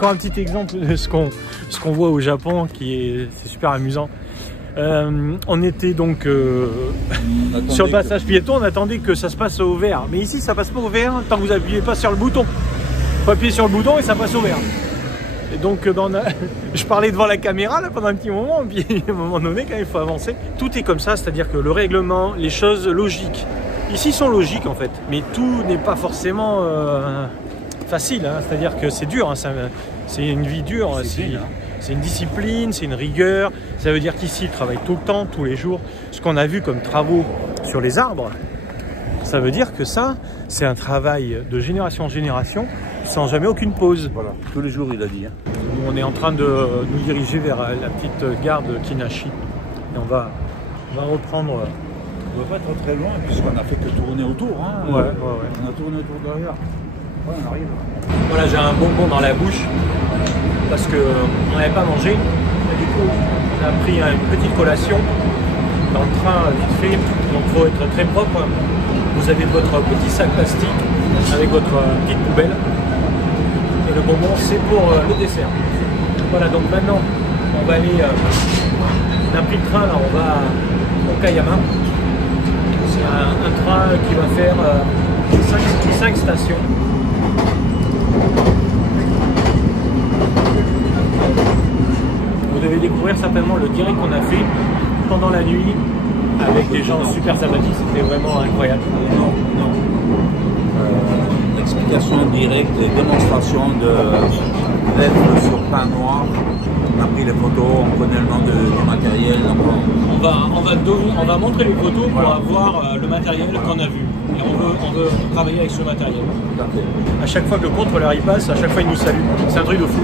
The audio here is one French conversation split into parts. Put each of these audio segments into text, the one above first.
encore un petit exemple de ce qu'on voit au Japon, c'est super amusant. On était donc sur le passage piéton, on attendait que ça se passe au vert. Mais ici, ça passe pas au vert tant que vous appuyez pas sur le bouton. Il faut appuyer sur le bouton et ça passe au vert. Et donc, je parlais devant la caméra là, pendant un petit moment, et puis à un moment donné, quand il faut avancer, tout est comme ça, c'est-à-dire que le règlement, les choses logiques, ici sont logiques en fait, mais tout n'est pas forcément facile, hein. C'est-à-dire que c'est dur, hein, c'est une vie dure, c'est une discipline, c'est une rigueur. Ça veut dire qu'ici, ils travaillent tout le temps, tous les jours. Ce qu'on a vu comme travaux sur les arbres, ça veut dire que ça, c'est un travail de génération en génération, sans jamais aucune pause. Voilà, tous les jours, il a dit. Hein. On est en train de nous diriger vers la petite gare de Kinashi. Et on va reprendre... On ne va pas être très loin, puisqu'on a fait que tourner autour. Hein. Ouais. On a tourné autour derrière. Ouais, on arrive. Voilà, j'ai un bonbon dans la bouche, parce qu'on n'avait pas mangé. Et du coup, on a pris une petite collation dans le train vite fait. Donc il faut être très propre. Vous avez votre petit sac plastique avec votre petite poubelle. Et le bonbon, c'est pour le dessert. Voilà, donc maintenant, on va aller... on a pris le train, là, on va à Okayama. C'est un train qui va faire 5 stations. Vous devez découvrir certainement le direct qu'on a fait pendant la nuit avec des gens super sympathiques, c'était vraiment incroyable. Non. Explication directe, démonstration de lettres sur pain noir. On a pris les photos, on connaît le nom du matériel. On va montrer les photos pour avoir le matériel qu'on a vu. Et on veut travailler avec ce matériel. À chaque fois que le contrôleur y passe, à chaque fois il nous salue. C'est un truc de fou.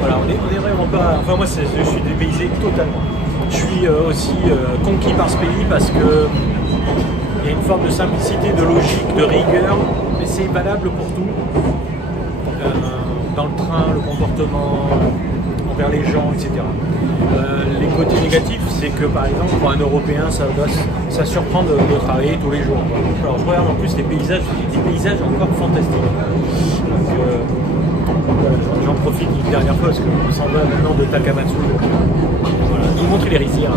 Voilà, on est vraiment pas... Enfin moi je suis dépaysé totalement. Je suis aussi conquis par ce pays parce que il y a une forme de simplicité, de logique, de rigueur, mais c'est valable pour tout. Dans le train, le comportement envers les gens, etc. Les côtés négatifs, c'est que par exemple pour un Européen, ça surprend de travailler tous les jours. Alors je regarde en plus les paysages, des paysages encore fantastiques. Donc, voilà, j'en profite une dernière fois parce qu'on s'en va maintenant de Takamatsu. Voilà, je vous montre les rizières.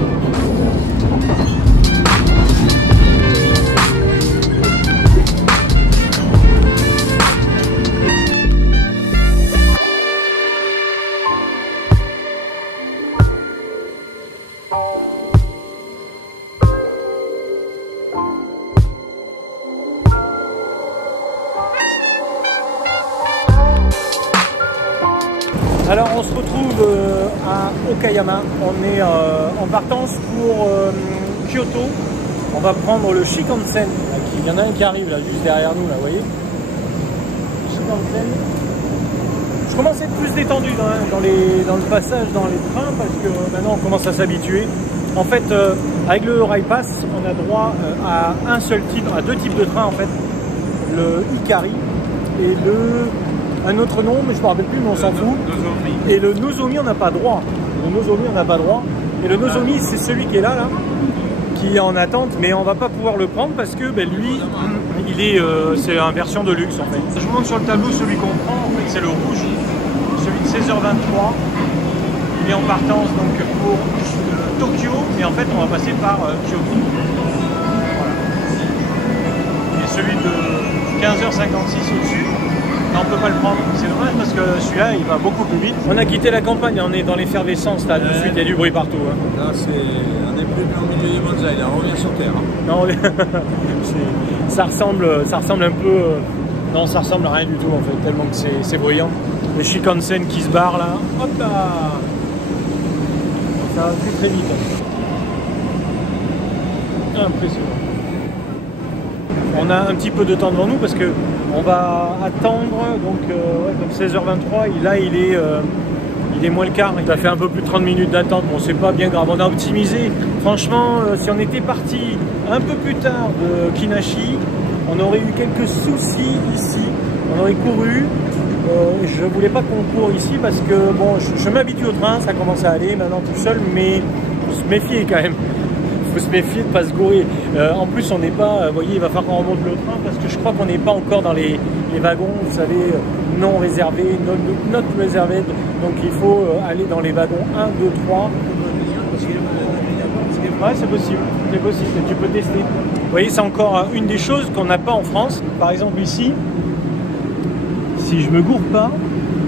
Alors on se retrouve à Okayama, on est en partance pour Kyoto, on va prendre le Shinkansen, il y en a un qui arrive là juste derrière nous là, vous voyez. Shinkansen. Je commence à être plus détendu dans le passage dans les trains parce que maintenant on commence à s'habituer. En fait avec le Rail Pass on a droit à à deux types de trains en fait, le Hikari et un autre nom, mais je ne me rappelle plus, mais on s'en fout. Et le Nozomi, on n'a pas droit. Et le Nozomi, c'est celui qui est là, qui est en attente, mais on ne va pas pouvoir le prendre parce que lui, c'est une version de luxe en fait. Je vous montre sur le tableau celui qu'on prend, en fait, c'est le rouge, celui de 16h23. Il est en partance donc pour Tokyo, mais en fait, on va passer par Kyoto. Voilà. Et celui de 15h56 au-dessus. On ne peut pas le prendre, c'est dommage parce que celui-là il va beaucoup plus vite. On a quitté la campagne, on est dans l'effervescence là, tout de suite il y a du bruit partout. Hein. Là on n'est plus au milieu du bonsaï, là on revient sur terre. Non, ça ressemble un peu... non, ça ressemble à rien du tout en fait, tellement que c'est bruyant. Les Shinkansen qui se barrent là, hop là. Ça va plus très vite. Impressionnant. On a un petit peu de temps devant nous parce que on va attendre, donc comme 16h23, et là il est moins le quart, il a fait un peu plus de 30 minutes d'attente, bon c'est pas bien grave, on a optimisé. Franchement, si on était parti un peu plus tard de Kinashi, on aurait eu quelques soucis ici, on aurait couru, je voulais pas qu'on court ici parce que bon, je m'habitue au train, ça commence à aller maintenant tout seul, mais faut se méfier quand même. Faut se méfier de ne pas se gourer. En plus, on n'est pas, vous voyez, il va falloir qu'on remonte le train parce que je crois qu'on n'est pas encore dans les les wagons, vous savez, non réservés, not reserved. Donc il faut aller dans les wagons 1, 2, 3. Ouais, c'est possible, tu peux tester. Vous voyez, c'est encore une des choses qu'on n'a pas en France. Par exemple ici, si je me gourre pas,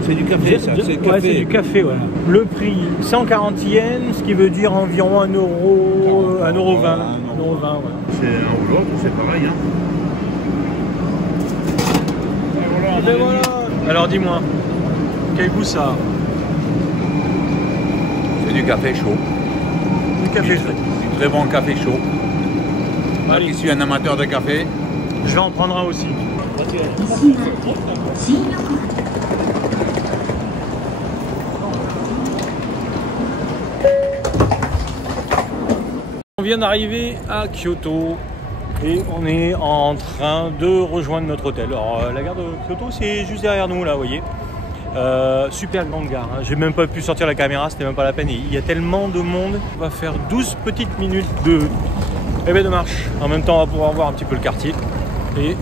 c'est du café, ça. C'est ouais, du café, voilà. Le prix, 140 yens, ce qui veut dire environ 1 euro, 1,20 euro. Voilà. C'est un ou l'autre, c'est pareil. Hein. Et ben voilà. Alors dis-moi, quel goût ça a? C'est du café chaud. Du café chaud. Du très bon café chaud. Moi qui suis un amateur de café, je vais en prendre un aussi. On vient d'arriver à Kyoto et on est en train de rejoindre notre hôtel. Alors la gare de Kyoto, c'est juste derrière nous là, vous voyez. Super grande gare, hein. J'ai même pas pu sortir la caméra, c'était même pas la peine. Il y a tellement de monde. On va faire 12 petites minutes de marche. En même temps, on va pouvoir voir un petit peu le quartier. Et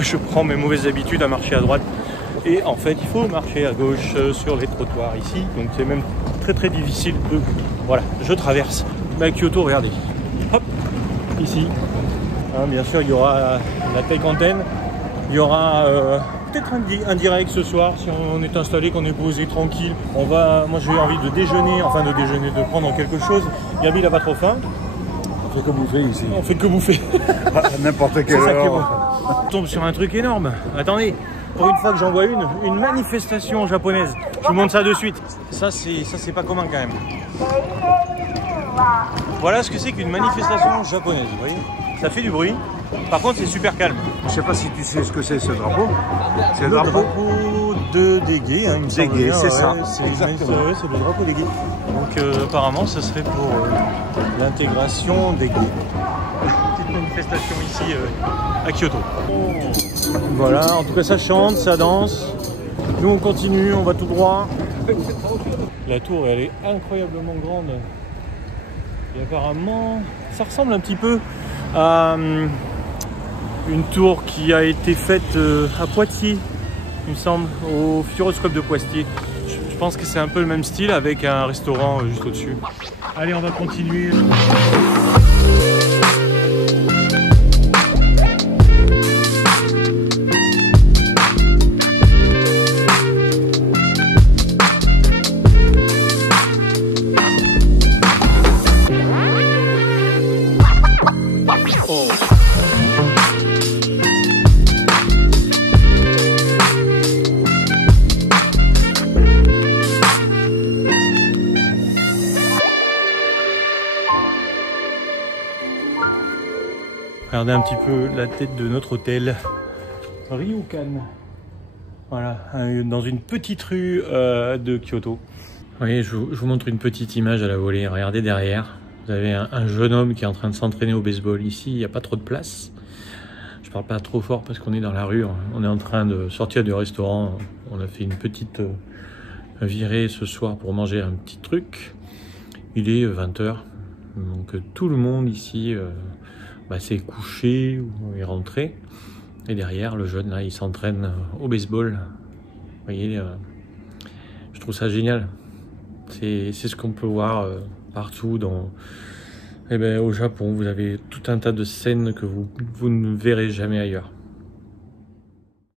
je prends mes mauvaises habitudes à marcher à droite. Et en fait, il faut marcher à gauche sur les trottoirs ici. Donc c'est même très difficile de... Voilà, je traverse. Mais à Kyoto, regardez. Hop, ici. Hein, bien sûr, il y aura la take antenne. Il y aura peut-être un direct ce soir si on est installé, qu'on est posé tranquille. Moi j'ai envie de déjeuner, de prendre quelque chose. Gabi n'a pas trop faim. On fait que bouffer ici. On fait que bouffer. N'importe quelle heure. On tombe sur un truc énorme. Attendez, pour une fois que j'en vois une manifestation japonaise. Je vous montre ça de suite. Ça c'est pas commun quand même. Voilà ce que c'est qu'une manifestation japonaise, vous voyez. Ça fait du bruit. Par contre, c'est super calme. Je sais pas si tu sais ce que c'est ce drapeau. C'est le drapeau des gays, hein, des gays, c'est ça. C'est le drapeau des gays. Donc apparemment, ce serait pour l'intégration des gays. Petite manifestation ici à Kyoto. Voilà, en tout cas ça chante, ça danse. Nous on continue, on va tout droit. La tour elle est incroyablement grande. Et apparemment, ça ressemble un petit peu à une tour qui a été faite à Poitiers, il me semble, au Futuroscope de Poitiers. Je pense que c'est un peu le même style avec un restaurant juste au-dessus. Allez, on va continuer. Regardez un petit peu la tête de notre hôtel, Ryukan. Voilà, dans une petite rue de Kyoto. Vous voyez, je vous montre une petite image à la volée. Regardez derrière, vous avez un jeune homme qui est en train de s'entraîner au baseball. Ici, il n'y a pas trop de place. Je parle pas trop fort parce qu'on est dans la rue. On est en train de sortir du restaurant. On a fait une petite virée ce soir pour manger un petit truc. Il est 20 h. Donc tout le monde ici s'est couché ou est rentré. Et derrière, le jeune, là, il s'entraîne au baseball. Vous voyez, je trouve ça génial. C'est ce qu'on peut voir partout au Japon. Vous avez tout un tas de scènes que vous ne verrez jamais ailleurs.